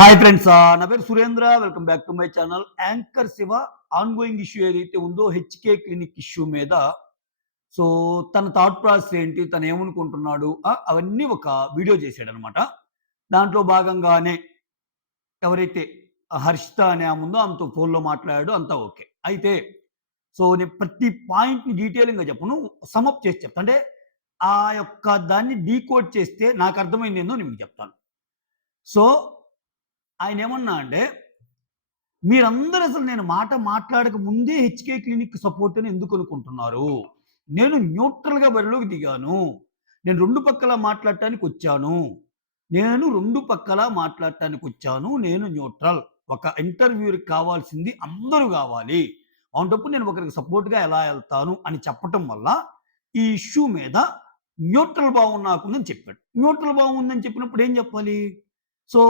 Hi friends, నా పేరు Surendra. Welcome back to my channel. Anchor Shiva ongoing issue ఏదైతే ఉందో హెచ్‌కే క్లినిక్ ఇష్యూ మీద సో, తన థాట్ ప్రాసెస్ ఏంటి? తను ఏమనుకుంటున్నాడు? అవన్నీ ఒక వీడియో చేశాడనమాట. దాంట్లో భాగంగానే ఎవరైతే హర్షిత అనే ఆమె ఉందో ఆమెతో ఫోన్‌లో మాట్లాడాడు. అంతా ఓకే. అయితే సో, నేను ప్రతి పాయింట్‌ని డీటెయిలింగ్‌గా చెప్పను. సమ్ అప్ చేసి చెప్తా. అంటే ఆ యొక్క దాన్ని డీకోడ్ చేస్తే నాకు అర్థమైందేందో నేను మీకు చెప్తాను. సో, ఆయనేమన్నా అంటే మీరందరూ అసలు నేను మాట మాట్లాడక ముందే హెచ్‌కే క్లినిక్ సపోర్ట్ అని ఎందుకు అనుకుంటున్నారు? నేను న్యూట్రల్‌గా బరిలోకి దిగాను. నేను 2 పక్కల మాట్లాడటానికొచ్చాను. నేను న్యూట్రల్. ఒక ఇంటర్వ్యూ‌కి కావాల్సింది అందరూ గావాలి. అలాంటప్పుడు నేను ఒకరికి సపోర్ట్‌గా ఎలా ఎళ్తాను అని చెప్పటం వల్ల ఈ ఇష్యూ మీద న్యూట్రల్ భావం నాకుందని చెప్పాడు. న్యూట్రల్ భావం ఉందని చెప్పినప్పుడు ఏం జెప్పాలి? సో,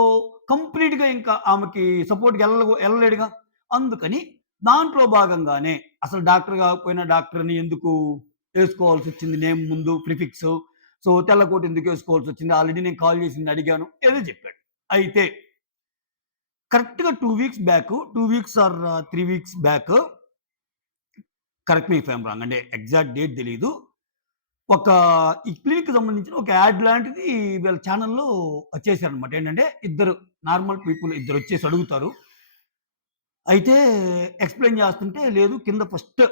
కంప్లీట్‌గా ఇంకా ఆమెకి సపోర్ట్‌గా ఎళ్ళలేడుగా. అందుకని దాంట్లో భాగంగానే అసలు డాక్టర్ గాకపోయినా డాక్టరని ఎందుకు ఏసుకోవాల్సొచ్చింది నేమ్ ముందు ప్రిఫిక్సు. సో, తెల్ల కోట్ ఎందుకేసుకోవాల్సొచ్చింది? ఆల్రెడీ నేను కాల్ చేసింది అడిగాను. ఏదో చెప్పాడు. అయితే కరెక్ట్‌గా 2 weeks back, 2 weeks or 3 weeks back, correct me if I am wrong, అంటే ఎగ్జాక్ట్ డేట్ తెలీదు. ఒక ఈ క్లినిక్‌కి సంబంధించిన ఒక యాడ్ లాంటిది వీళ్ళ ఛానెల్‌లో చేశారనమాట. ఏంటంటే ఇద్దరు నార్మల్ పీపుల్ ఇద్దరొచ్చేసి అడుగుతారు. అయితే ఎక్స్‌ప్లెయిన్ చేస్తుంటే లేదు కింద ఫస్ట్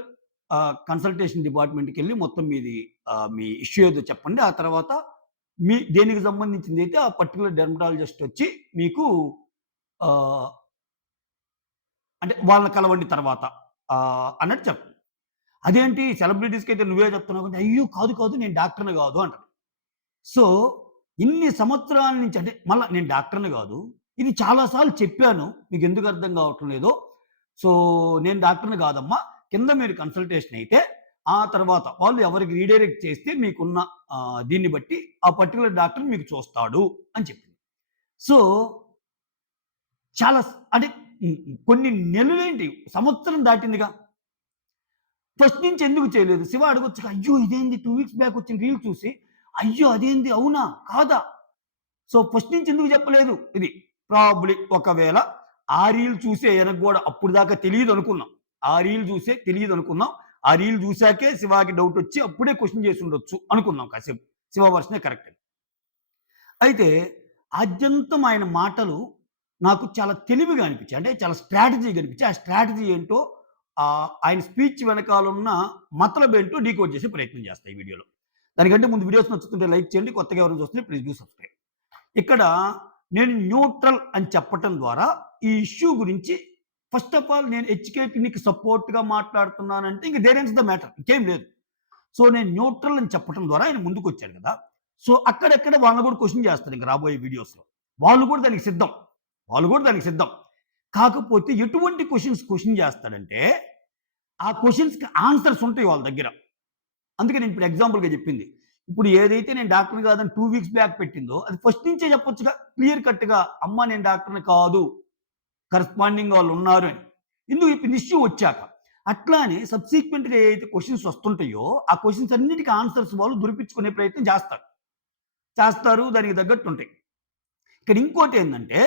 కన్సల్టేషన్ డిపార్ట్‌మెంట్‌కెళ్ళి మొత్తం మీ ఇష్యూ ఏదో చెప్పండి. ఆ తర్వాత మీ దేనికి సంబంధించిందైతే ఆ పర్టిక్యులర్ డెర్మటాలజిస్ట్ వచ్చి మీకు ఆహ్, అంటే వాళ్ళని కలవండి తర్వాత అన్నట్టు చెప్తుంది. అదేంటి సెలబ్రిటీస్‌కైతే నువ్వే చెప్తున్నావు అంటే, అయ్యో! కాదు, కాదు నేను డాక్టర్‌ని కాదు అంటది. సో, ఇన్ని సంవత్సరాల నుంచి అంటే మళ్ళా నేను డాక్టర్‌ని గాదు. ఇది చాలా సార్లు చెప్పాను. మీకెందుకు అర్థం కావటం లేదో. సో, నేను డాక్టర్‌ని గాదమ్మా. కింద మీరు కన్సల్టేషన్ అయితే, ఆ తర్వాత వాళ్ళు ఎవరికి రీడైరెక్ట్ చేస్తే మీకున్న దీన్ని బట్టి ఆ పర్టిక్యులర్ డాక్టర్ మీకు చూస్తాడు అని చెప్పింది. సో, చాలా అంటే కొన్ని నెలలేంటి సంవత్సరం దాటిందిగా. ఫస్ట్ నుంచి ఎందుకు చేయలేదు? శివ అడగొచ్చుగా. అయ్యో! ఇదేంది 2 వీక్స్ బ్యాక్ వచ్చిన రీల్ చూసి, అయ్యో! అదేంది అవునా? కాదా? సో, ఫస్ట్ నుంచి ఎందుకు చెప్పలేదు? ఇది. ప్రాబబ్లీ ఒకవేళ ఆ రీల్ చూసే ఈయనకు గూడా అప్పటిదాకా తెలీదనుకున్నాం. ఆ రీల్ చూసే తెలీదనుకున్నాం. ఆ రీల్ చూసాకే శివాకి డౌటొచ్చి అప్పుడే క్వెషన్ చేసుండొచ్చు అనుకున్నాం కాసేపు. శివ వర్షనే కరెక్ట్ అని. అయితే ఆద్యంతం ఆయన మాటలు నాకు చాలా తెలివిగా అనిపించాయి. అంటే చాలా స్ట్రాటజీగా అనిపించాయి. ఆ స్ట్రాటజీ ఏంటో ఆయన స్పీచ్ వెనకాలున్న మతలబేంటో డీకోడ్ చేసే ప్రయత్నం చేస్తా ఈ వీడియోలో. దానికంటే ముందు వీడియోస్ నచ్చుతుంటే లైక్ చేయండి. కొత్తగా ఎవరైనా చూస్తుంటే ప్లీజ్ డూ సబ్స్క్రైబ్. ఇక్కడ నేను న్యూట్రల్ అని చెప్పటం ద్వారా ఈ ఇష్యూ గురించి ఫస్ట్ ఆఫ్ ఆల్ నేను హెచ్‌కే క్లినిక్ సపోర్ట్‌గా మాట్లాడుతున్నానంటే ఇంక దేర్ ఎండ్స్ ద మ్యాటర్. ఇంకేం లేదు. సో, నేను న్యూట్రల్ అని చెప్పటం ద్వారా ఆయన ముందుకొచ్చాడు కదా! సో, అక్కడక్కడ వాళ్ళని కూడా క్వెషన్ చేస్తాను ఇంక రాబోయే వీడియోస్‌లో. వాళ్ళు కూడా దానికి సిద్ధం. వాళ్ళు కూడా దానికి సిద్ధం. కాకపోతే ఎటువంటి క్వెషన్ చేస్తాడంటే, ఆ క్వెషన్స్‌కి ఆన్సర్స్ ఉంటాయి వాళ్ళ దగ్గర. అందుకే నేను ఇప్పుడు ఎగ్జాంపుల్‌గా చెప్పింది. ఇప్పుడు ఏదైతే నేను డాక్టర్‌ని కాదని 2 వీక్స్ బ్యాక్ పెట్టిందో, అది ఫస్ట్ నుంచే చెప్పొచ్చుగా. క్లియర్ కట్‌గా అమ్మ నేను డాక్టర్‌ని కాదు. కరస్పాండింగ్ వాళ్ళున్నారు అని. ఎందుకు చెప్పింది? ఇష్యూ వచ్చాక. అట్లానే సబ్సిక్వెంట్‌గా ఏదైతే క్వెషన్స్ వస్తుంటాయో, ఆ క్వెషన్స్ అన్నిటికి ఆన్సర్స్ వాళ్ళు దొరికించుకునే ప్రయత్నం చేస్తారు. చేస్తారు. దానికి తగ్గట్టుంటాయి. ఇక్కడ ఇంకోటేందంటే,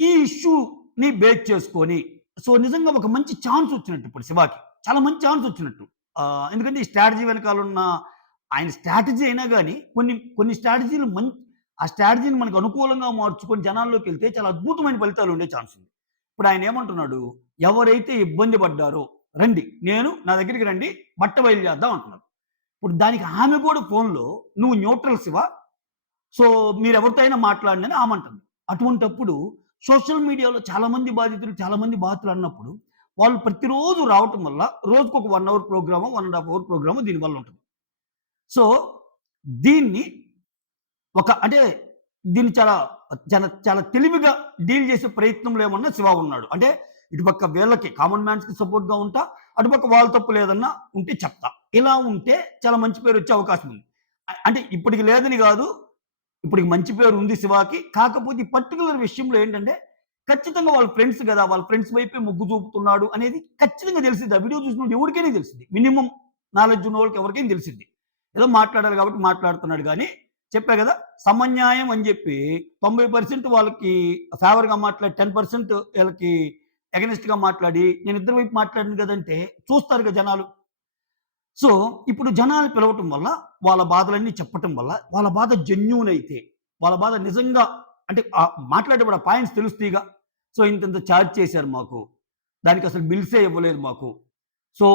ఈ ఇష్యూని బేస్ చేసుకొని సో, నిజంగా ఒక మంచి ఛాన్స్ వచ్చినట్టు ఇప్పుడు శివాకి. చాలా మంచి ఛాన్స్ వచ్చినట్టు. ఎందుకంటే ఈ స్ట్రాటజీ వెనకాలున్న ఆయన స్ట్రాటజీ అయినా గాని కొన్ని స్ట్రాటజీలు ఆ స్ట్రాటజీని మనకు అనుకూలంగా మార్చుకొని జనాల్లోకెళ్తే చాలా అద్భుతమైన ఫలితాలు ఉండే ఛాన్స్ ఉంది. ఇప్పుడు ఆయన ఏమంటున్నాడు? ఎవరైతే ఇబ్బంది పడ్డారో రండి. నా దగ్గరికి రండి. బట్ట బయలు చేద్దాం అంటున్నారు. ఇప్పుడు దానికి ఆమె కూడా ఫోన్‌లో నువ్వు న్యూట్రల్ శివ. సో, మీరెవరితో అయినా మాట్లాడండి అని ఆమంటుంది. అటువంటప్పుడు సోషల్ మీడియాలో చాలామంది బాధితులు, చాలామంది బాధితులన్నప్పుడు వాళ్ళు ప్రతిరోజు రావటం వల్ల రోజుకొక 1 అవర్ ప్రోగ్రామో, 1 ½ అవర్ ప్రోగ్రామో దీనివల్ల ఉంటుంది. సో, దీన్ని అంటే దీన్ని చాలా చాలా తెలివిగా డీల్ చేసే ప్రయత్నంలో ఏమన్నా శివ ఉన్నాడు. అంటే ఇటుపక్క వీళ్ళకి కామన్ మ్యాన్స్‌కి సపోర్ట్‌గా ఉంటా, అటుపక్క వాళ్ళ తప్పు లేదన్నా ఉంటే చెప్తా. ఇలా ఉంటే చాలా మంచి పేరొచ్చే అవకాశం ఉంది. అంటే ఇప్పటికి లేదని గాదు. ఇప్పటికి మంచి పేరు ఉంది శివాకి. కాకపోతే ఈ పర్టిక్యులర్ విషయంలో ఏంటంటే, ఖచ్చితంగా వాళ్ళ ఫ్రెండ్స్ గదా! వాళ్ళ ఫ్రెండ్స్ వైపే మొగ్గు చూపుతున్నాడు అనేది ఖచ్చితంగా తెలిసిద్ది. ఆ వీడియో చూసినోడు ఎవరికైనా తెలిసిద్ది. మినిమమ్ నాలెడ్జ్ ఉన్నోళ్ళకి ఎవరికైనా తెలిసిద్ది. ఏదో మాట్లాడాలి కాబట్టి మాట్లాడుతున్నాడు గానీ, చెప్పా కదా, సమన్యాయం అని చెప్పి 90% వాళ్ళకి ఫేవర్‌గా మాట్లాడి 10% వీళ్ళకి అగైనిస్ట్‌గా మాట్లాడి నేను ఇద్దరి వైపు మాట్లాడాను కదంటే చూస్తారుగా జనాలు. సో, ఇప్పుడు జనాలు పిలవటం వల్ల, వాళ్ళ బాధలన్నీ చెప్పటం వల్ల, వాళ్ళ బాధ జెన్యూన్ అయితే, వాళ్ళ బాధ నిజంగా అంటే మాట్లాడేటప్పుడు ఆ పాయింట్స్ తెలుస్తాయిగా. సో, ఇంతింత చార్జ్ చేశారు మాకు. దానికసలు బిల్సే ఇవ్వలేదు మాకు. సో,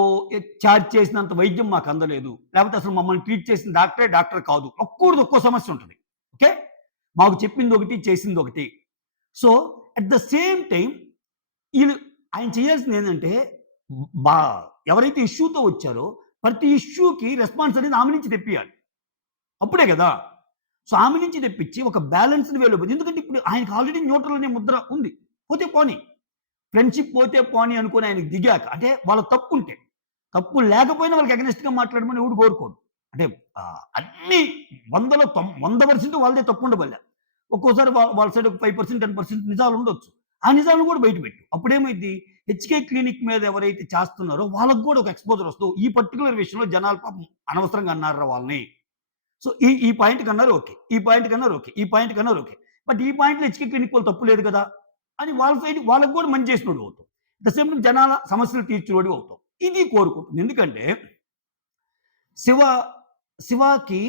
చార్జ్ చేసినంత వైద్యం మాకు అందలేదు. లేకపోతే అసలు మమ్మల్ని ట్రీట్ చేసిన డాక్టరే డాక్టర్ కాదు. ఒక్కోడిది ఒక్కో సమస్య ఉంటది. ఓకే. మాకు చెప్పిందొకటి, చేసిందొకటి. So, at the same time ఈళ్ళు ఆయన చేయాల్సిందేంటంటే బా ఎవరైతే ఇష్యూతో వచ్చారో ప్రతి ఇష్యూకి రెస్పాన్స్ అనేది ఆమె నుంచి తెప్పియాలి. అప్పుడే గదా! సో, ఆమె నుంచి తెప్పించి ఒక బ్యాలెన్స్‌డ్ వేలో ఎందుకంటే ఇప్పుడు ఆయనకి ఆల్రెడీ న్యూట్రల్ అనే ముద్ర ఉంది. పోతే పోనీ. ఫ్రెండ్‌షిప్ పోతే పోనీ అనుకోని ఆయనకి దిగాక అంటే వాళ్ళ తప్పుంటే. తప్పు లేకపోయినా వాళ్ళకి అగైనెస్ట్‌గా మాట్లాడమని ఎవడు కోరుకోడు. అంటే అన్నీ 100% వాళ్ళదే తప్పుండబల్లే. ఒక్కోసారి వాళ్ళ సైడ్ ఒక 5%, 10% నిజాలుండొచ్చు. ఆ నిజాలను కూడా బయట పెట్టు. అప్పుడేమైద్ది హెచ్‌కే క్లినిక్ మీద ఎవరైతే చేస్తున్నారో వాళ్ళకి కూడా ఒక ఎక్స్‌పోజర్ వస్తది. ఈ పర్టిక్యులర్ విషయంలో జనాలు పాపం అనవసరంగా అన్నారురా వాళ్ళని. సో, ఈ పాయింట్‌కన్నారు ఓకే. ఈ పాయింట్‌కన్నారు ఓకే. ఈ పాయింట్‌కన్నారు ఓకే. బట్ ఈ పాయింట్‌లో హెచ్‌కే క్లినిక్ వాళ్ళు తప్పు లేదు కదా! అని వాళ్ళ సైడ్ వాళ్ళకి కూడా మంచి చేసినోడివి అవుతావు. అట్ ద సేమ్ టైమ్ జనాల సమస్యలు తీర్చేవాడివి అవుతావు. ఇది కోరుకుంటుంది. ఎందుకంటే శివ శివకి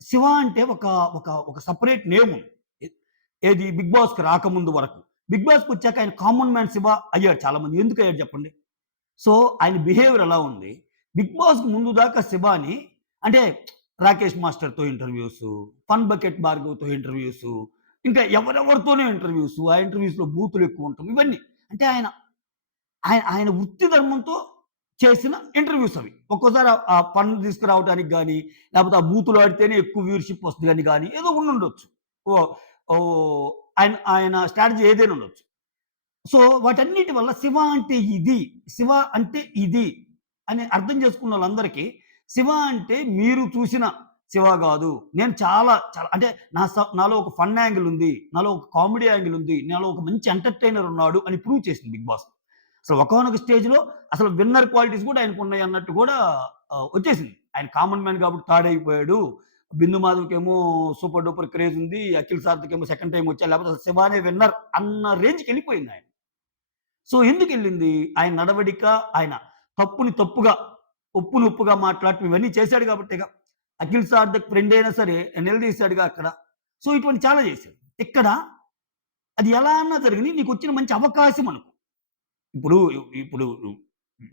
శివ అంటే ఒక ఒక ఒక సెపరేట్ నేమ్ ఉంది. ఏది 'బిగ్ బాస్‌కి' రాకముందు వరకు. 'బిగ్ బాస్‌కొచ్చాక' ఆయన కామన్ మ్యాన్ శివ అయ్యాడు చాలామంది. ఎందుకయ్యాడు చెప్పండి? సో, ఆయన బిహేవియర్ ఎలా ఉంది? 'బిగ్ బాస్‌కి' ముందు దాకా శివాని అంటే రాకేష్ మాస్టర్‌తో ఇంటర్‌వ్యూసు, ఫన్ బకెట్ భార్గవ్‌తో ఇంటర్‌వ్యూసు, ఇంకా ఎవరెవరితోనో ఇంటర్‌వ్యూసు, ఆ ఇంటర్‌వ్యూస్‌లో బూతులు ఎక్కువ ఉండటం ఇవన్నీ. అంటే ఆయన ఆయన ఆయన వృత్తి ధర్మంతో చేసిన ఇంటర్‌వ్యూస్ అవి. ఒక్కోసారి ఆ ఫన్ తీసుకురావడానికి గాని, లేపోతే ఆ బూతులు ఆడితేనే ఎక్కువ వ్యూవర్‌షిప్ వస్తదని గాని, ఏదో ఉండుండొచ్చు. ఓహ్! ఓహ్! ఆయన ఆయన స్ట్రాటజీ ఏదైనా ఉండొచ్చు. సో, వాటన్నిటి వల్ల శివ అంటే ఇది, శివ అంటే ఇది అని అర్థం చేసుకున్నోళ్ళందరికీ శివ అంటే మీరు చూసిన శివ గాదు. నేను చాలా చాలా అంటే నాలో ఒక ఫన్ యాంగిల్ ఉంది. నాలో ఒక కామెడీ యాంగిల్ ఉంది. నాలో ఒక మంచి ఎంటర్‌టైనర్ ఉన్నాడు అని ప్రూవ్ చేసింది 'బిగ్ బాస్.' అసలు ఒకానొక స్టేజ్‌లో అసలు విన్నర్ క్వాలిటీస్ కూడా ఆయనకున్నాయి అన్నట్టు కూడా వచ్చేసింది. ఆయన కామన్ మ్యాన్ కాబట్టి థర్డ్ అయిపోయాడు. బిందు మాధవ్‌కేమో సూపర్ డూపర్ క్రేజ్ ఉంది. అఖిల్ సార్థకేమో సెకండ్ టైమ్ వచ్చాడు. లేకపోతే అసలు శివానే విన్నర్ అన్న రేంజ్‌కెళ్ళిపోయింది ఆయన. సో, ఎందుకెళ్ళింది? ఆయన నడవడిక, ఆయన తప్పుని తప్పుగా, ఒప్పుని ఒప్పుగా మాట్లాడటం ఇవన్నీ చేశాడు కాబట్టేగా. అఖిల్ సార్థక్ ఫ్రెండ్ అయినా సరే నిలదీశాడుగా అక్కడ. సో, ఇటువంటి చాలా చేశాడు. ఇక్కడ అది ఎలా అన్నా జరిగిని నీకొచ్చిన మంచి అవకాశం అనుకో. ఇప్పుడు ఇప్పుడు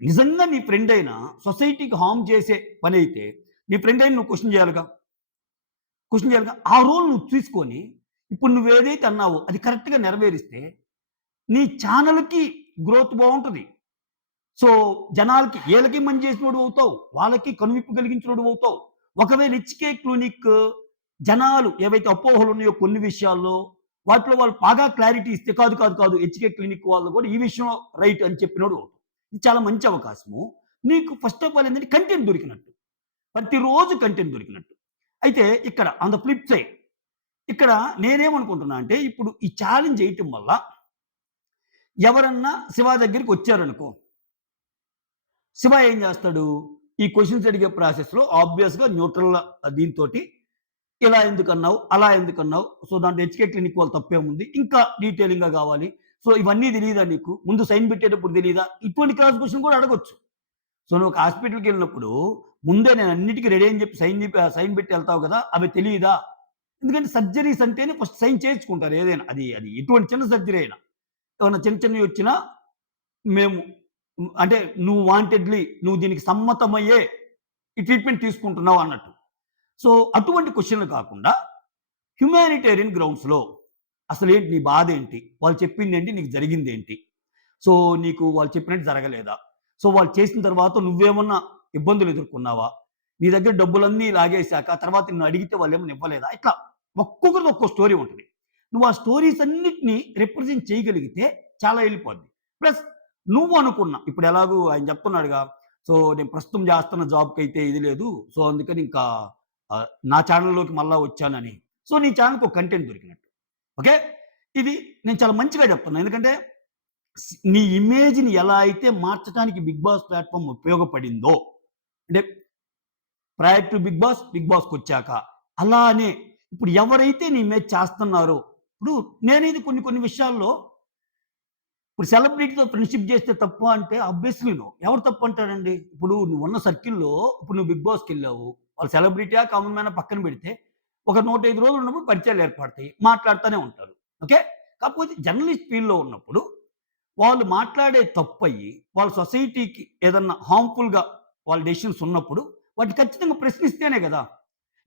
నిజంగా నీ ఫ్రెండ్ అయినా సొసైటీకి హార్మ్ చేసే పనైతే నీ ఫ్రెండ్ అయిన నువ్వు క్వెషన్ చేయాలిగా. క్వెషన్ చేయాలిగా. ఆ రోల్ నువ్వు తీసుకొని ఇప్పుడు నువ్వేదైతే అన్నావో అది కరెక్ట్‌గా నెరవేరిస్తే నీ ఛానెల్‌కి గ్రోత్ బావుంటది. సో, జనాలకి ఈళ్ళకి మంచి చేసినోడివవుతావు. వాళ్ళకి కనువిప్పు కలిగించినోడివవుతావు. ఒకవేళ హెచ్‌కే క్లినిక్ జనాలు ఏవైతే అపోహలున్నాయో కొన్ని విషయాల్లో, వాటిలో వాళ్ళు బాగా క్లారిటీ ఇస్తే కాదు, కాదు, కాదు హెచ్‌కే క్లినిక్ వాళ్ళు కూడా ఈ విషయంలో రైట్ అని చెప్పినోడు అవుతావు. ఇది చాలా మంచి అవకాశము. నీకు ఫస్ట్ ఆఫ్ ఆల్ ఏంటంటే కంటెంట్ దొరికినట్టు. ప్రతిరోజు కంటెంట్ దొరికినట్టు. అయితే ఇక్కడ ఆన్ ద ఫ్లిప్ సైడ్ ఇక్కడ నేనేమనుకుంటున్నా అంటే ఇప్పుడు ఈ ఛాలెంజ్ చేయటం వల్ల ఎవరన్నా శివ దగ్గరికొచ్చారనుకో శివ ఏం చేస్తాడు? ఈ క్వెషన్స్ అడిగే ప్రాసెస్‌లో ఆబ్వియస్‌గా న్యూట్రల్ దీనితోటి ఇలా ఎందుకన్నావు? అలా ఎందుకన్నావు? సో, దాంట్లో హెచ్‌కే క్లినిక్ వాళ్ళ తప్పేముంది? ఇంకా డీటెయిలింగ్‌గా కావాలి. సో, ఇవన్నీ తెలీదా నీకు? ముందు సైన్ పెట్టేటప్పుడు తెలీదా? ఇటువంటి క్రాస్ క్వెషన్ కూడా అడగొచ్చు. సో, నువ్వు ఒక హాస్పిటల్‌కెళ్ళినప్పుడు ముందే నేను అన్నిటికి రెడీ అని చెప్పి సైన్ పెట్టి ఎళ్తావు కదా! అవి తెలీదా? ఎందుకంటే సర్జరీస్ అంటేనే ఫస్ట్ సైన్ చేయించుకుంటారు ఏదైనా. అది అది ఎటువంటి చిన్న సర్జరీ అయినా. ఏమన్నా చిన్న చిన్నవి వచ్చినా మేము అంటే నువ్వు వాంటెడ్‌లీ నువ్వు దీనికి సమ్మతమయ్యే ఈ ట్రీట్‌మెంట్ తీసుకుంటున్నావు అన్నట్టు. సో, అటువంటి క్వెషన్‌లు కాకుండా హ్యుమానిటేరియన్ గ్రౌండ్స్‌లో అసలేంటి నీ బాధేంటి? వాళ్ళు చెప్పిందేంటి? నీకు జరిగిందేంటి? సో, నీకు వాళ్ళు చెప్పినట్టు జరగలేదా? సో, వాళ్ళు చేసిన తర్వాత నువ్వేమన్నా ఇబ్బందులు ఎదుర్కొన్నావా? నీ దగ్గర డబ్బులన్నీ లాగేశాక తర్వాత నిన్ను అడిగితే వాళ్ళేమన్నా ఇవ్వలేదా? ఇట్లా ఒక్కొక్కరిది ఒక్కో స్టోరీ ఉంటది. నువ్వు ఆ స్టోరీస్ అన్నిటిని రిప్రజెంట్ చేయగలిగితే చాలా ఎళ్ళిపోద్ది. ప్లస్ నువ్వు అనుకున్న ఇప్పుడు ఎలాగో ఆయన చెప్తున్నాడుగా. సో, నేను ప్రస్తుతం చేస్తున్న జాబ్‌కైతే ఇది లేదు. సో, అందుకని ఇంకా నా ఛానెల్‌లోకి మళ్ళా వచ్చానని. సో, నీ ఛానెల్‌కి ఒక కంటెంట్ దొరికినట్టు. ఓకే. ఇది నేను చాలా మంచిగా చెప్తున్నా. ఎందుకంటే నీ ఇమేజ్‌ని ఎలా అయితే మార్చటానికి 'బిగ్ బాస్' ప్లాట్‌ఫార్మ్ ఉపయోగపడిందో, అంటే prior to 'Bigg Boss', 'Bigg బాస్'కొచ్చాక అలానే ఇప్పుడు ఎవరైతే నీ మీద చేస్తున్నారో ఇప్పుడు నేనేది కొన్ని కొన్ని విషయాల్లో ఇప్పుడు సెలబ్రిటీతో ఫ్రెండ్‌షిప్ చేస్తే తప్పా అంటే ఆబ్వియస్‌లీ నో. ఎవరు తప్పు అంటాడండి? ఇప్పుడు నువ్వున్న సర్కిల్‌లో ఇప్పుడు నువ్వు 'బిగ్ బాస్‌కెళ్ళావు. వాళ్ళు సెలబ్రిటీయా, కామన్ మ్యానా పక్కన పెడితే ఒక 105 రోజులు ఉన్నప్పుడు పరిచయాలు ఏర్పడతాయి. మాట్లాడుతూనే ఉంటారు. ఓకే. కాకపోతే జర్నలిస్ట్ ఫీల్డ్‌లో ఉన్నప్పుడు వాళ్ళు మాట్లాడే తప్పయ్యి, వాళ్ళ సొసైటీకి ఏదన్నా హార్మ్‌ఫుల్‌గా వాళ్ళ డెసిషన్స్ ఉన్నప్పుడు వాటిని ఖచ్చితంగా ప్రశ్నిస్తేనే గదా!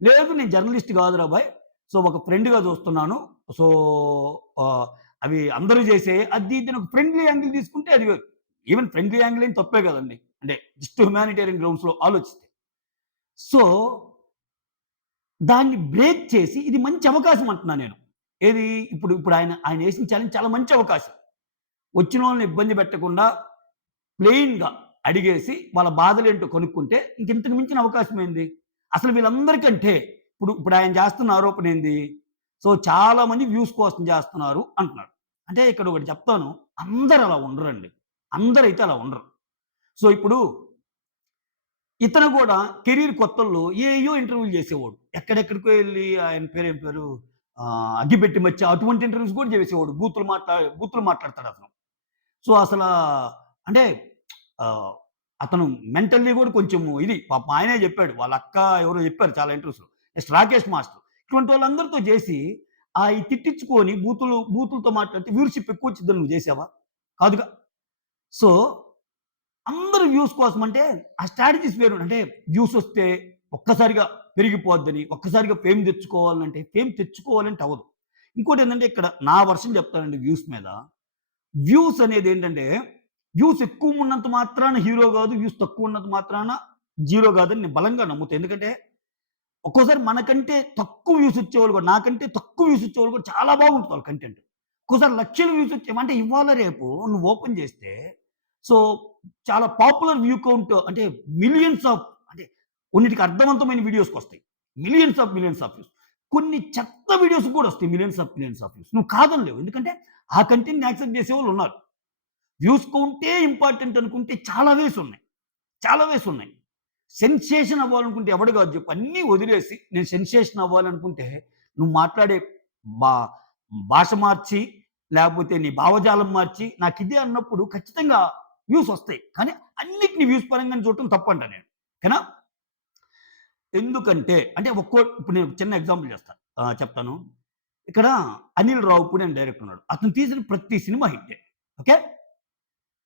లేదు నేను జర్నలిస్ట్ గాదురా బాయ్. సో, ఒక ఫ్రెండ్‌గా చూస్తున్నాను. సో, ఆహ్, అవి అందరూ చేసేయి. అది ఇది అని ఒక ఫ్రెండ్లీ యాంగిల్ తీసుకుంటే అది వేరు. ఈవెన్ ఫ్రెండ్లీ యాంగిల్ ఏం తప్పే కదండీ. అంటే జస్ట్ హ్యుమానిటేరియన్ గ్రౌండ్స్‌లో ఆలోచిస్తే. సో, దాన్ని బ్రేక్ చేసి ఇది మంచి అవకాశం అంటున్నా నేను. ఏది ఇప్పుడు ఆయనేసిన ఛాలెంజ్ చాలా మంచి అవకాశం. వచ్చినోళ్ళని ఇబ్బంది పెట్టకుండా ప్లెయిన్‌గా అడిగేసి వాళ్ళ బాధలేంటో కనుక్కుంటే ఇంకింతకు మించిన అవకాశం ఏంది? అసలు వీళ్ళందరికంటే ఇప్పుడు ఆయన చేస్తున్న ఆరోపణ ఏంది? సో, చాలా మంది వ్యూస్ కోసం చేస్తున్నారు అంటున్నాడు. అంటే ఇక్కడ ఒకటి చెప్తాను. అందరూ అలా ఉండరండి. అందరైతే అలా ఉండరు. సో, ఇప్పుడు ఇతను గూడా కెరీర్ కొత్తల్లో ఏయో ఇంటర్వ్యూలు చేసేవాడు. ఎక్కడెక్కడికో ఎళ్లి ఆయన పేరేం పేరు అగ్గిపెట్టి మచ్చ అటువంటి ఇంటర్వ్యూస్ కూడా చేసేవాడు. బూతులు మాట్లాడతాడతను. సో, అంటే ఆహ్, అతను మెంటల్లీ గూడా కొంచెం ఇది పాపం ఆయనే జెప్పాడు. వాళ్ళ అక్క ఎవరో జెప్పారు చాలా ఇంటర్వ్యూస్‌లో. Next Rakesh master. ఇటువంటి వాళ్ళందరితో జేసి ఈ తిట్టించుకొని బూతులతో మాట్లాడితే వ్యూవర్‌షిప్ ఎక్కువొచ్చిద్దని నువ్వు జేసావా? కాదుగా. సో, అందరూ వ్యూస్ కోసం అంటే ఆ స్ట్రాటజీస్ వేరు. అంటే వ్యూస్ వస్తే ఒక్కసారిగా పెరిగిపోద్దని, ఒక్కసారిగా ఫేమ్ తెచ్చుకోవాలంటే అవ్వదు. ఇంకోటేంటంటే ఇక్కడ నా వర్షన్ జెప్తానండి వ్యూస్ మీద. వ్యూస్ అనేదేంటంటే, వ్యూస్ ఎక్కువున్నంత మాత్రాన హీరో గాదు. వ్యూస్ తక్కువున్నంత మాత్రాన జీరో గాదని నేను బలంగా నమ్ముతా. ఎందుకంటే, ఒక్కోసారి మనకంటే తక్కువ వ్యూస్ ఇచ్చేవాళ్ళు గూడా నాకంటే తక్కువ వ్యూస్ ఇచ్చేవాళ్ళు కూడా చాలా బాగుంటది వాళ్ళ కంటెంట్. ఒక్కోసారి లక్షల వ్యూస్ వచ్చేవి. అంటే ఇవాళ రేపు నువ్వు ఓపెన్ జేస్తే, సో, చాలా పాపులర్ వ్యూ కౌంట్ అంటే మిలియన్స్ ఆఫ్ అంటే కొన్నిటికి అర్థవంతమైన వీడియోస్‌కొస్తాయి. Millions of views. కొన్ని చెత్త వీడియోస్ కూడా వస్తాయి. Millions of views. నువ్వు కాదనలేవు. ఎందుకంటే, ఆ కంటెంట్‌ని యాక్సెప్ట్ చేసేవాళ్ళున్నారు. వ్యూస్ కౌంటే ఇంపార్టెంట్ అనుకుంటే చాలా వేస్ ఉన్నాయి. చాలా వేస్ ఉన్నాయి. సెన్సేషన్ అవ్వాలనుకుంటే ఎవడు కాదు చెప్పు. అన్నీ వదిలేసి నేను సెన్సేషన్ అవ్వాలనుకుంటే నువ్వు మాట్లాడే బా భాష మార్చి, లేకపోతే నీ భావజాలం మార్చి నాకిదే అన్నప్పుడు ఖచ్చితంగా వ్యూస్ వస్తాయి. కానీ అన్నిటిని వ్యూస్ పరంగానే చూడటం తప్పంట నేను. ఓకేనా? ఎందుకంటే అంటే ఇప్పుడు నేను చిన్న ఎగ్జాంపుల్ చెప్తాను. ఇక్కడ 'అనిల్ రావిపూడి' అనే డైరెక్టర్ ఉన్నాడు. అతను తీసిన ప్రతి సినిమా హిట్టే. ఓకే.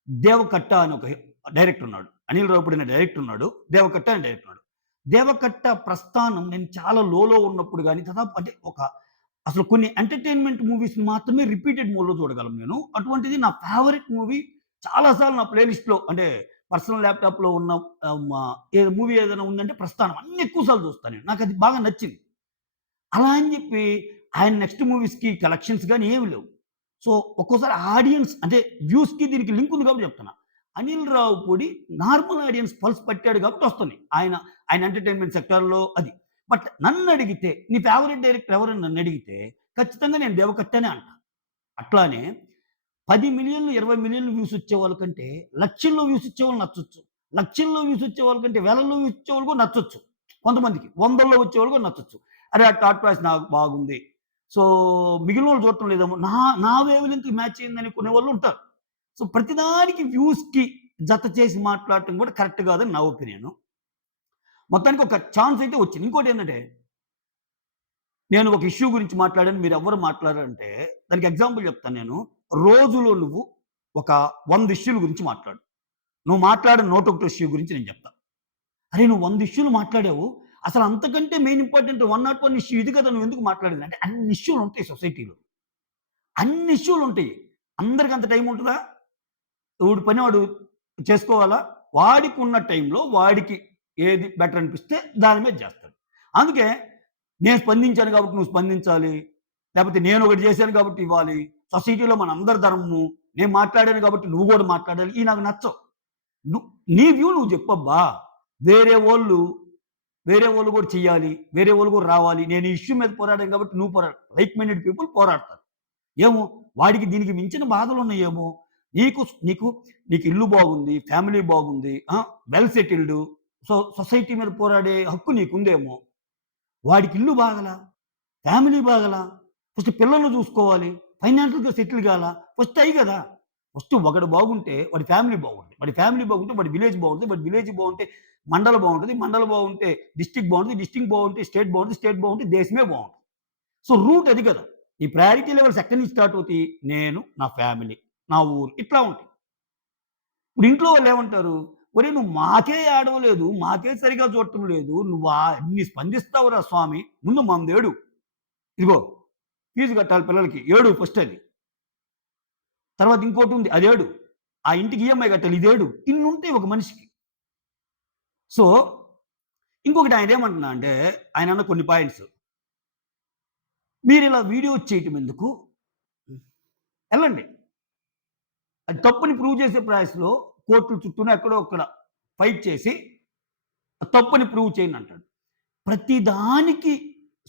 'దేవకట్ట' అని ఒక డైరెక్టర్ ఉన్నాడు. 'అనిల్ రావిపూడి' అనే డైరెక్టర్ ఉన్నాడు. 'దేవకట్ట' అనే డైరెక్టర్ ఉన్నాడు. 'దేవకట్ట' ప్రస్థానం నేను చాలా లోలో ఉన్నప్పుడు గాని దాదాపు అంటే అసలు కొన్ని ఎంటర్‌టైన్‌మెంట్ మూవీస్‌ని మాత్రమే రిపీటెడ్ మోడ్‌లో చూడగలను నేను. అటువంటిది నా ఫేవరెట్ మూవీ చాలా సార్లు నా ప్లే లిస్ట్‌లో అంటే పర్సనల్ ల్యాప్‌టాప్‌లో ఉన్న మూవీ ఏదైనా ఉందంటే 'ప్రస్థానం' అన్ని ఎక్కువ సార్లు చూస్తాను నేను. నాకది బాగా నచ్చింది. అలా అని జెప్పి ఆయన నెక్స్ట్ మూవీస్‌కి కలెక్షన్స్ గాని ఏమి లేవు. సో, ఒక్కోసారి ఆడియన్స్ అంటే వ్యూస్‌కి దీనికి లింక్ ఉంది కాబట్టి చెప్తున్నా. Anil Ravipudi normal audience pulse పట్టాడు కాబట్టి వస్తున్నాయి. ఆయన ఎంటర్‌టైన్‌మెంట్ సెక్టార్‌లో అది. బట్ నన్నడిగితే నీ ఫేవరెట్ డైరెక్టర్ ఎవరని నన్నడిగితే ఖచ్చితంగా నేను 'దేవకట్టనే' అంటా. అట్లానే 10,000,000, 20,000,000 వ్యూస్ వచ్చేవాళ్ళ కంటే లక్షల్లో వ్యూస్ ఇచ్చేవాళ్ళు నచ్చొచ్చు. లక్షల్లో వ్యూస్ వచ్చేవాళ్ళ కంటే వేలల్లో వ్యూస్ ఇచ్చేవాళ్ళు కూడా నచ్చొచ్చు. కొంతమందికి. వందల్లో వచ్చేవాళ్ళు కూడా నచ్చొచ్చు. అరే! ఆ థాట్ ప్రాసెస్ నాకు బాగుంది. సో, మిగిలినోళ్ళు చూడటం లేదేమో. నా వేవ్ లెంగ్త్‌కి మ్యాచ్ అయిందనుకునే వాళ్ళుంటారు. సో, ప్రతిదానికి వ్యూస్‌కి జత చేసి మాట్లాడటం కూడా కరెక్ట్ కాదని నా ఒపీనియను. మొత్తానికి ఒక ఛాన్స్ అయితే వచ్చింది. ఇంకోటేంటంటే, నేను ఒక ఇష్యూ గురించి మాట్లాడాను. మీరెవ్వరు మాట్లాడరంటే, దానికి ఎగ్జాంపుల్ చెప్తాను నేను. రోజులో నువ్వు ఒక 100 ఇష్యూల గురించి మాట్లాడు. నువ్వు మాట్లాడిన 101 ఇష్యూ గురించి నేను చెప్తా. అరే! నువ్వు 100 ఇష్యూలు మాట్లాడావు. అసలు అంతకంటే మెయిన్ ఇంపార్టెంట్ 101 ఇష్యూ ఇది కదా! నువ్వెందుకు మాట్లాడింది? అంటే అన్ని ఇష్యూలుంటాయి సొసైటీలో. అన్ని ఇష్యూలుంటాయి. అందరికి అంత టైం ఉంటదా? ఎవడి పని వాడు చేసుకోవాలా? వాడికున్న టైంలో వాడికి ఏది బెటర్ అనిపిస్తే దాని మీద జేస్తాడు. అందుకే నేను స్పందించాను కాబట్టి నువ్వు స్పందించాలి. లేపోతే నేనొకటి చేశాను కాబట్టి ఇవ్వాలి. సొసైటీలో మనందరి ధర్మము. నేను మాట్లాడాను కాబట్టి నువ్వు గూడా మాట్లాడాలి. ఇయి నాకు నచ్చవు. ను నీ వ్యూ నువ్వు జెప్పబ్బా! వేరే వోళ్ళు, వేరే వోళ్ళు గూడా చెయ్యాలి. వేరే వోళ్ళు గూడా రావాలి. నేను ఈ ఇష్యూ మీద పోరాడాను కాబట్టి నువ్వు పోరాడు. లైక్ మైండెడ్ పీపుల్ పోరాడతారు. ఏమో వాడికి దీనికి మించిన బాధలున్నాయేమో! నీకు నీకు నీకు ఇల్లు బాగుంది. ఫ్యామిలీ బాగుంది. Well settled. సో, సొసైటీ మీద పోరాడే హక్కు నీకుందేమో! వాడికి ఇల్లు బాగలా, ఫ్యామిలీ బాగాలా, ఫస్ట్ పిల్లల్ని చూసుకోవాలి, ఫైనాన్షియల్‌గా సెటిల్ కావాలా, ఫస్ట్ అయి కదా! ఫస్ట్ ఒకడు బాగుంటే వాడి ఫ్యామిలీ బాగుంటుంది. వాడి ఫ్యామిలీ బాగుంటే వాడి విలేజ్ బాగుంటుంది. వాడి విలేజ్ బాగుంటే మండలం బాగుంటది. మండలం బాగుంటే డిస్ట్రిక్ట్ బాగుంటుంది. డిస్ట్రిక్ట్ బాగుంటే స్టేట్ బాగుంటుంది. స్టేట్ బాగుంటే దేశమే బాగుంటుంది. సో, రూట్ అది కదా! ఈ ప్రయారిటీ లెవెల్స్ ఎక్కడి నుంచి స్టార్ట్ అవుతాయి? నేను, నా ఫ్యామిలీ, నా ఊరు ఇట్లా ఉంటాయి. ఇప్పుడు ఇంట్లో వాళ్ళేమంటారు? "ఒరేయ్! నువ్వు మాకే ఏడవలేదు, మాకే సరిగ్గా చూడటం లేదు. నువ్వు ఎన్ని స్పందిస్తావురా స్వామి! ముందు మనదేడు. ఇదిగో ఫీజు కట్టాలి పిల్లలకి. ఏడు ఫస్ట్ అది. తర్వాత ఇంకోటుంది అదేడు. ఆ ఇంటికి ఈఎంఐ కట్టాలి ఇదేడు." ఇన్నుంటాయి ఒక మనిషికి. సో, ఇంకొకటి ఆయనేమంటున్నా అంటే, ఆయనన్న కొన్ని పాయింట్స్. "మీరిలా వీడియోస్ చేయటం ఎందుకు? ఎళ్ళండి. అది తప్పని ప్రూవ్ చేసే ప్రయాసలో కోర్టుల చుట్టూను ఎక్కడో అక్కడ ఫైట్ చేసి తప్పని ప్రూవ్ చేయండి" అంటాడు. ప్రతి దానికి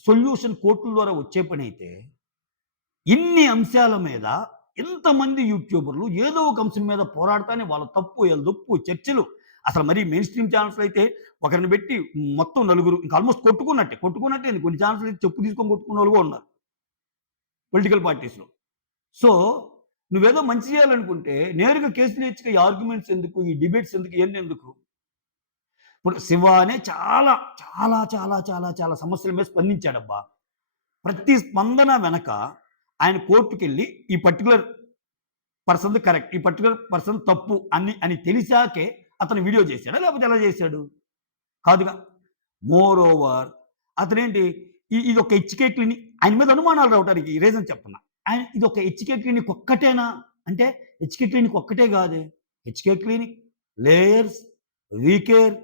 సొల్యూషన్ కోర్టుల ద్వారా వచ్చే పనైతే, ఇన్ని అంశాల మీద ఇంతమంది యూట్యూబర్లు ఏదో ఒక అంశం మీద పోరాడతానే వాళ్ళ తప్పు, ఈళ్ళ దొప్పు చర్చలు. అసలు మరి మెయిన్ స్ట్రీమ్ ఛానెల్స్‌లో అయితే ఒకరిని పెట్టి మొత్తం నలుగురు ఇంక ఆల్‌మోస్ట్ కొట్టుకున్నట్టే. కొట్టుకున్నట్టే కొన్ని ఛానెల్స్‌లో అయితే చెప్పు తీసుకొని కొట్టుకున్నోళ్ళు కూడా ఉన్నారు. పొలిటికల్ పార్టీస్‌లో. సో, నువ్వేదో మంచి చేయాలనుకుంటే నేరుగా కేసులు తెచ్చుకో. ఈ ఆర్గ్యుమెంట్స్ ఎందుకు? ఈ డిబేట్స్ ఎందుకు? ఇయన్నెందుకు? ఇప్పుడు 'శివ' అనే చాలా, చాలా, చాలా, చాలా, చాలా సమస్యల మీద స్పందించాడబ్బా! ప్రతి స్పందన వెనక ఆయన కోర్ట్‌కెళ్ళి ఈ పర్టిక్యులర్ పర్సన్‌ది కరెక్ట్. ఈ పర్టిక్యులర్ పర్సన్ తప్పు అని తెలిసాకే అతను వీడియో చేసాడా? లేకపోతే ఎలా చేసాడు? కాదుగా. మోర్ ఓవర్ అతనేంటి ఇదొక హెచ్‌కే క్లినిక్ ఆయన మీద అనుమానాలు రావటానికి రీజన్ చెప్తున్నా. ఇదొక హెచ్‌కే క్లినిక్ ఒక్కటేనా? అంటే హెచ్‌కే క్లినిక్ ఒక్కటే గాదే. HK clinic, layers, VCare,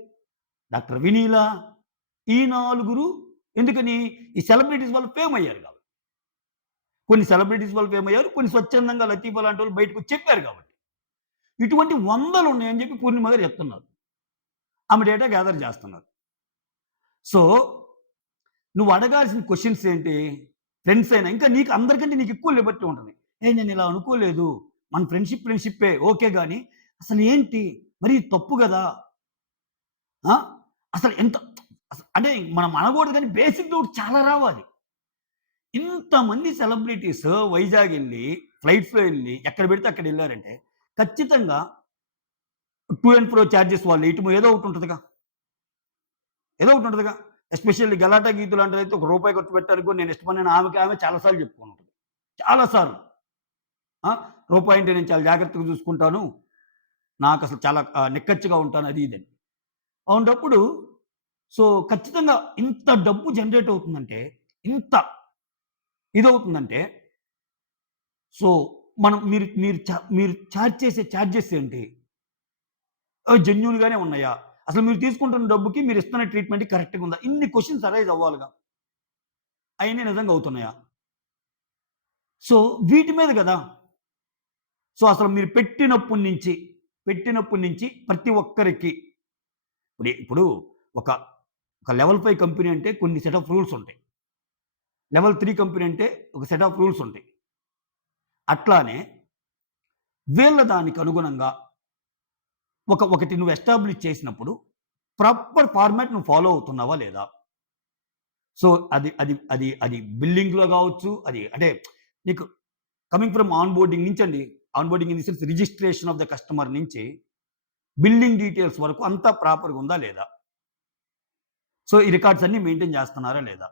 doctor Vinila ఈ నలుగురు ఎందుకని ఈ సెలబ్రిటీస్ వల్ల ఫేమ్ అయ్యారు కాబట్టి. కొన్ని సెలబ్రిటీస్ వల్ల ఫేమ్ అయ్యారు. కొన్ని స్వచ్ఛందంగా లతీఫా లాంటోళ్ళు బయటకొచ్చి చెప్పారు కాబట్టి. ఇటువంటి వందలున్నాయని చెప్పి పూర్ణిమ గారు చెప్తున్నారు. ఆమె డేటా గ్యాదర్ చేస్తున్నారు. సో, నువ్వు అడగాల్సిన క్వెషన్స్ ఏంటి? ఫ్రెండ్స్ అయినా ఇంకా నీకు అందరికంటే నీకు ఎక్కువ లిబర్టీ ఉంటది. నేను ఇలా అనుకోలేదు. మన ఫ్రెండ్‌షిప్ ఫ్రెండ్‌షిప్పే ఓకే గాని అసలు ఏంటి? మరి ఇది తప్పు గదా! ఆ! అసలు ఎంత అంటే మనం అనకూడదు గాని బేసిక్ డౌట్ చాలా రావాలి. ఇంతమంది సెలబ్రిటీస్ వైజాగ్ ఎళ్లి, ఫ్లైట్స్‌లో ఎళ్లి ఎక్కడ పెడితే అక్కడ ఎళ్లారంటే ఖచ్చితంగా టు అండ్ ఫ్రో చార్జెస్ వాళ్ళు ఎయటమో ఏదో ఒకటి ఉంటదిగా. ఏదో ఒకటి ఉంటదిగా. ఎస్పెషల్లీ 'గలాటా గీతు' లాంటిదైతే ఒక రూపాయి ఖర్చు పెట్టడానికి కూడా నేను ఇష్టపడనని ఆమె చాలా సార్లు చెప్పుకొని ఉంటది. చాలా సార్లు. ఆ! రూపాయి అంటే నేను చాలా జాగ్రత్తగా చూసుకుంటాను. నాకసలు చాలా నిక్కచ్చిగా ఉంటాను అది ఇది అని. అలాంటప్పుడు సో, ఖచ్చితంగా ఇంత డబ్బు జనరేట్ అవుతుందంటే, ఇంత ఇదవుతుందంటే, సో, మనం మీరు చార్జ్ చేసే చార్జెస్ ఏంటి? జెన్యూన్‌గానే ఉన్నాయా? అసలు మీరు తీసుకుంటున్న డబ్బుకి మీరు ఇస్తున్న ట్రీట్మెంట్‌కి కరెక్ట్‌గా ఉందా? ఇన్ని క్వెషన్స్ అరైజ్ అవ్వాలిగా. అయన్నీ నిజంగా అవుతున్నాయా? సో, వీటి మీద గదా! సో, అసలు మీరు పెట్టినప్పటి నుంచి ప్రతి ఒక్కరికి ఇప్పుడు ఒక, ఒక లెవెల్ 5 కంపెనీ అంటే కొన్ని సెట్ ఆఫ్ రూల్స్ ఉంటాయి. లెవెల్ 3 కంపెనీ అంటే ఒక సెట్ ఆఫ్ రూల్స్ ఉంటాయి. అట్లానే వీళ్ళ దానికి అనుగుణంగా ఒకటి నువ్వు ఎస్టాబ్లిష్ చేసినప్పుడు ప్రాపర్ ఫార్మాట్ నువ్వు ఫాలో అవుతున్నావా లేదా? సో, అది బిల్లింగ్‌లో గావచ్చు, అది అంటే నీకు కమింగ్ ఫ్రమ్ ఆన్ బోర్డింగ్ నుంచండి. Onboarding in the sense registration of the customer నుంచి బిల్లింగ్ డీటెయిల్స్ వరకు అంతా ప్రాపర్‌గా ఉందా లేదా? సో, ఈ రికార్డ్స్ అన్నీ మెయింటైన్ చేస్తున్నారా లేదా?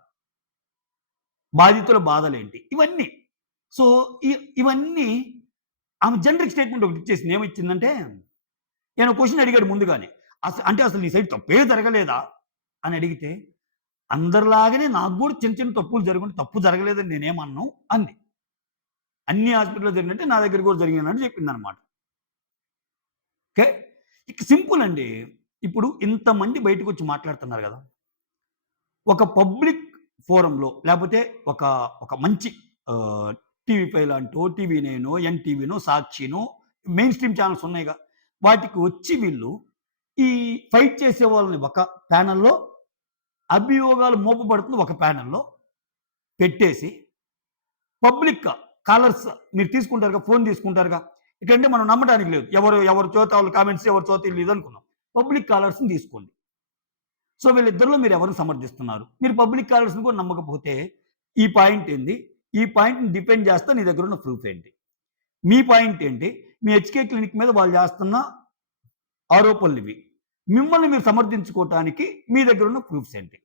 బాధితుల బాధలేంటి? ఇవన్నీ. సో, ఇ ఇవన్నీ ఆమె జనరిక్ స్టేట్‌మెంట్ ఒకటి ఇచ్చేసింది. ఏమిచ్చిందంటే, ఈయన క్వెషన్ అడిగాడు ముందుగానే. అసలు నీ సైడ్ తప్పే జరగలేదా? అని అడిగితే, అందరిలాగానే నాకు గూడా చిన్న చిన్న తప్పులు జరుగుంటే తప్పు జరగలేదని నేనేమనను అంది. అన్ని హాస్పిటల్‌లో జరిగినట్టే నా దగ్గర కూడా జరిగిందని చెప్పిందనమాట. ఓకే. ఇక సింపుల్ అండి. ఇప్పుడు ఇంతమంది బయటకొచ్చి మాట్లాడుతున్నారు గదా! ఒక పబ్లిక్ ఫోరమ్‌లో లేపోతే ఒక, ఒక మంచి టీవీ ఫైవ్ లాంటో, టీవీ నైనో, ఎన్‌టీవీనో, సాక్షినో మెయిన్ స్ట్రీమ్ ఛానెల్స్ ఉన్నాయిగా. వాటికి వచ్చి వీళ్ళు ఈ ఫైట్ చేసే వాళ్ళని ఒక ప్యానెల్‌లో, అభియోగాలు మోపబడుతుంది ఒక ప్యానెల్‌లో పెట్టేసి పబ్లిక్‌గా కాలర్స్ మీరు తీసుకుంటారుగా, ఫోన్ తీసుకుంటారుగా. ఇక్కడంటే మనం నమ్మడానికి లేదు. ఎవరి చేత వాళ్ళు కామెంట్స్ ఎవరి చేత ఈళ్ళు ఇదనుకున్నాం. పబ్లిక్ కాలర్స్‌ని తీసుకోండి. సో, వీళ్ళిద్దరిలో మీరెవరిని సమర్థిస్తున్నారు? మీరు పబ్లిక్ కాలర్స్‌ని కూడా నమ్మకపోతే, ఈ పాయింట్ ఏంది? ఈ పాయింట్‌ని డిఫెండ్ చేస్తా నీ దగ్గరున్న ప్రూఫ్ ఏంటి? మీ పాయింట్ ఏంటి? మీ హెచ్‌కే క్లినిక్ మీద వాళ్ళు చేస్తున్న ఆరోపణలివి. మిమ్మల్ని మీరు సమర్థించుకోవటానికి మీ దగ్గరున్న ప్రూఫ్స్ ఏంటి?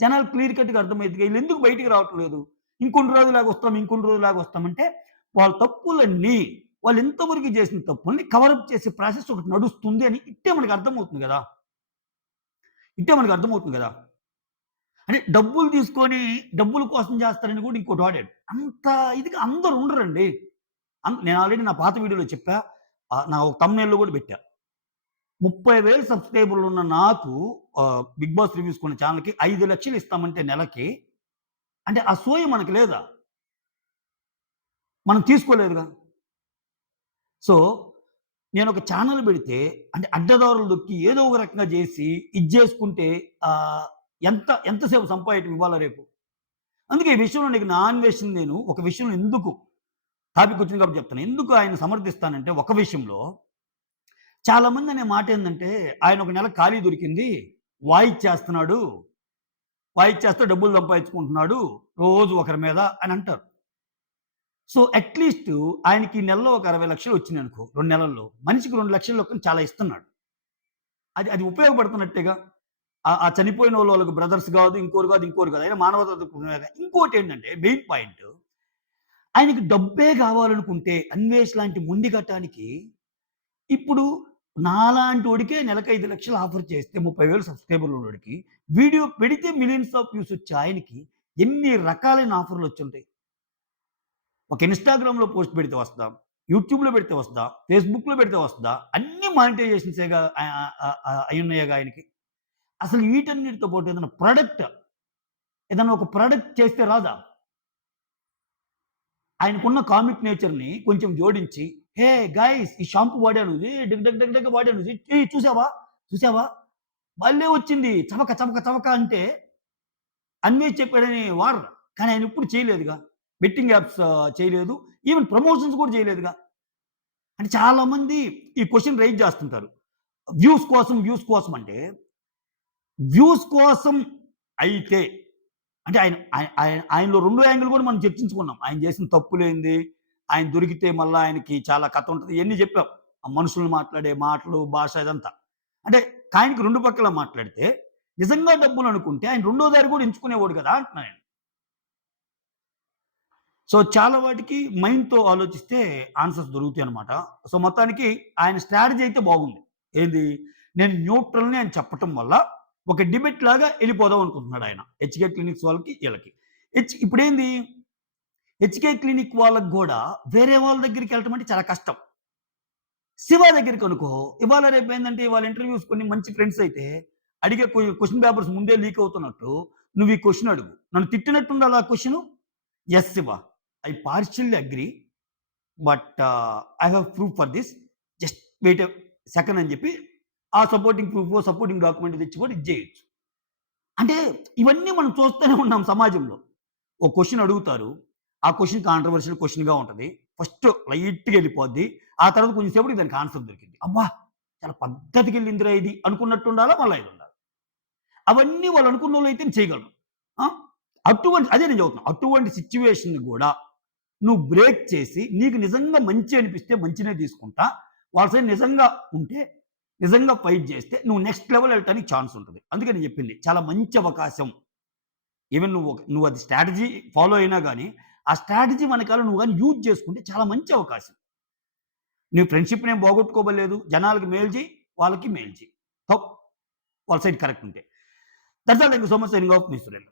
జనాలు క్లియర్ కట్‌గా అర్థమైద్దిగా. ఈళ్ళెందుకు బయటికి రావటం లేదు? ఇంకొన్ని రోజులాగొస్తాం, ఇంకొన్ని రోజులాగొస్తామంటే వాళ్ళ తప్పులన్నీ వాళ్ళు ఇంతవరకు చేసిన తప్పుల్ని కవరప్ చేసే ప్రాసెస్ ఒకటి నడుస్తుంది అని ఇట్టే మనకు అర్థమవుతుంది గదా! ఇట్టే మనకు అర్థమవుతుంది గదా! అంటే డబ్బులు తీసుకొని డబ్బుల కోసం చేస్తారని కూడా ఇంకోటి వాడాడు. అంత ఇదిగా అందరూ ఉండరండి. నేను ఆల్రెడీ నా పాత వీడియోలో చెప్పా. నా ఒక థంబ్‌నెయిల్‌లో కూడా పెట్టా. 30,000 సబ్‌స్క్రైబర్లున్న నాకు 'బిగ్ బాస్ రివ్యూస్' కొన్న ఛానెల్‌కి 5,00,000 ఇస్తామంటే నెలకి, అంటే ఆ సోయ మనకి లేదా? మనం తీసుకోలేదుగా. సో, నేనొక ఛానెల్ పెడితే అంటే అడ్డదారులు దొక్కి ఏదో ఒక రకంగా చేసి ఇది చేసుకుంటే ఎంతసేపు సంపాదించడం ఇవాళ రేపు. అందుకే ఈ విషయంలో నీకు నా అన్వేషణ నేను ఒక విషయంలో ఎందుకు టాపిక్ వచ్చింది కాబట్టి చెప్తాను. ఎందుకు ఆయన సమర్థిస్తానంటే ఒక విషయంలో చాలామంది అనే మాటేందంటే, ఆయన ఒక నెల ఖాళీ దొరికింది. వాయిచ్చేస్తున్నాడు. వాయిచ్చేస్తే డబ్బులు సంపాదించుకుంటున్నాడు. రోజు ఒకరి మీద అని అంటారు. సో, అట్‌లీస్ట్ ఆయనకి ఈ నెలలో ఒక 60,00,000 వచ్చినాయనుకో 2 నెలల్లో. మనిషికి 2,00,000 లెక్కన చాలా ఇస్తున్నాడు. అది అది ఉపయోగపడుతున్నట్టేగా. ఆ చనిపోయినోళ్ళు వాళ్ళకి బ్రదర్స్ కాదు, ఇంకోరు కాదు, ఇంకోరు కాదు. అయినా మానవతా దృక్పథమేగా. ఇంకోటేంటంటే మెయిన్ పాయింట్ ఆయనకి డబ్బే కావాలనుకుంటే అన్వేష్ లాంటి మొండిఘటానికి ఇప్పుడు నాలాంటోడికే నెలకు 5,00,000 ఆఫర్ చేస్తే 30,000 సబ్‌స్క్రైబర్లున్నోడికి వీడియో పెడితే మిలియన్స్ ఆఫ్ వ్యూస్ వచ్చే ఆయనకి ఎన్ని రకాలైన ఆఫర్‌లొచ్చుంటాయి. ఒక ఇన్‌స్టాగ్రామ్‌లో పోస్ట్ పెడితే వస్తదా? యూట్యూబ్‌లో పెడితే వస్తదా? ఫేస్‌బుక్‌లో పెడితే వస్తదా? అన్నీ మానిటైజేషన్సేగా అయ్యున్నాయిగా ఆయనకి. అసలు వీటన్నిటితో పాటు ఏదైనా ఒక ప్రొడక్ట్ చేస్తే రాదా? ఆయనకున్న కామిక్ నేచర్‌ని కొంచెం జోడించి, "హే గైస్ ఈ షాంపూ వాడాను. డగ్ డగ్ డగ్ డగ్ వాడాను. చూసావా? చూసావా? భలే వచ్చింది. చవక చవక చవక" అంటే అన్వేష్ చెప్పాడని వాడరు. కానీ ఆయన ఎప్పుడు చేయలేదుగా. బెట్టింగ్ యాప్స్ చేయలేదు. ఈవెన్ ప్రమోషన్స్ కూడా చేయలేదుగా. అంటే చాలామంది ఈ క్వెషన్ రైజ్ చేస్తుంటారు. వ్యూస్ కోసం అంటే, వ్యూస్ కోసం అయితే అంటే ఆయనలో రెండో యాంగిల్ కూడా మనం చర్చించుకున్నాం. ఆయన చేసిన తప్పులేంది, ఆయన దొరికితే మళ్ళా ఆయనకి చాలా కథ ఉంటది. ఇయన్నీ చెప్పాం. ఆ మనుషులు మాట్లాడే మాటలు, భాష ఇదంతా. అంటే కాయిన్‌కి 2 పక్కలా మాట్లాడితే, నిజంగా డబ్బులనుకుంటే ఆయన రెండో దారి కూడా ఎంచుకునేవాడు కదా! అంటున్నా నేను. సో, చాలా వాటికి మైండ్‌తో ఆలోచిస్తే ఆన్సర్స్ దొరుకుతాయన్నమాట. సో, మొత్తానికి ఆయన స్ట్రాటజీ అయితే బాగుంది. ఏంది? నేను న్యూట్రల్‌ని అని చెప్పటం వల్ల ఒక డిబేట్ లాగా ఎళ్ళిపోదాం అనుకుంటున్నాడు ఆయన. హెచ్‌కే క్లినిక్స్ వాళ్ళకి, ఈళ్ళకి. ఇప్పుడేంది? హెచ్‌కే క్లినిక్ వాళ్ళకి గూడా వేరే వాళ్ళ దగ్గరికెళ్ళటం అంటే చాలా కష్టం. శివ దగ్గరికనుకో, ఇవాళ రేపేందంటే ఇవాళ ఇంటర్‌వ్యూస్ కొన్ని మంచి ఫ్రెండ్స్ అయితే అడిగే క్వెషన్ పేపర్స్ ముందే లీక్ అవుతున్నట్టు, నువ్వు ఈ క్వెషన్ అడుగు. నన్ను తిట్టినట్టుండాలా ఆ question? Yes Shiva. I partially agree. But I have proof for this. Just wait a second అని చెప్పి ఆ సపోర్టింగ్ ప్రూఫో, సపోర్టింగ్ డాక్యుమెంట్ తెచ్చి కూడా ఇది చేయొచ్చు. అంటే ఇవన్నీ మనం చూస్తూనే ఉన్నాం సమాజంలో. ఒక క్వెషన్ అడుగుతారు. ఆ క్వెషన్ కాంట్రోవర్షియల్ క్వెషన్‌గా ఉంటది. ఫస్ట్ లైట్‌గా ఎళ్ళిపోద్ది. ఆ తర్వాత కొంచెం సేపటికి దానికి ఆన్సర్ దొరికిద్ది. అబ్బా! చాలా పద్ధతికెళ్ళిందిరా ఇది అనుకున్నట్టు ఉండాలా, మళ్ళా ఇది ఉండాలి. అవన్నీ వాళ్ళు అనుకున్నోళ్ళైతే చేయగలరు. ఆ! అదే నేను చెబుతున్నా. అటువంటి సిట్యుయేషన్‌ని గూడా నువ్వు బ్రేక్ చేసి, నీకు నిజంగా మంచి అనిపిస్తే మంచినే తీసుకుంటా. వాళ్ళ సైడ్ నిజంగా ఉంటే, నిజంగా ఫైట్ చేస్తే నువ్వు నెక్స్ట్ లెవెల్ ఎళ్ళటానికి ఛాన్స్ ఉంటది. అందుకే నేను చెప్పింది. చాలా మంచి అవకాశం. ఈవెన్ నువ్వు అది స్ట్రాటజీ ఫాలో అయినా గాని, ఆ స్ట్రాటజీ వెనకాల నువ్వు గాని యూజ్ చేసుకుంటే చాలా మంచి అవకాశం. నీ ఫ్రెండ్‌షిప్‌ని ఏం పోగొట్టుకోబల్లేదు. జనాలకి మేలు చెయి, వాళ్ళకి మేలు చెయి. వాళ్ళ సైడ్ కరెక్ట్ ఉంటే. That's all. Thank you so much. Signing off me Surendra.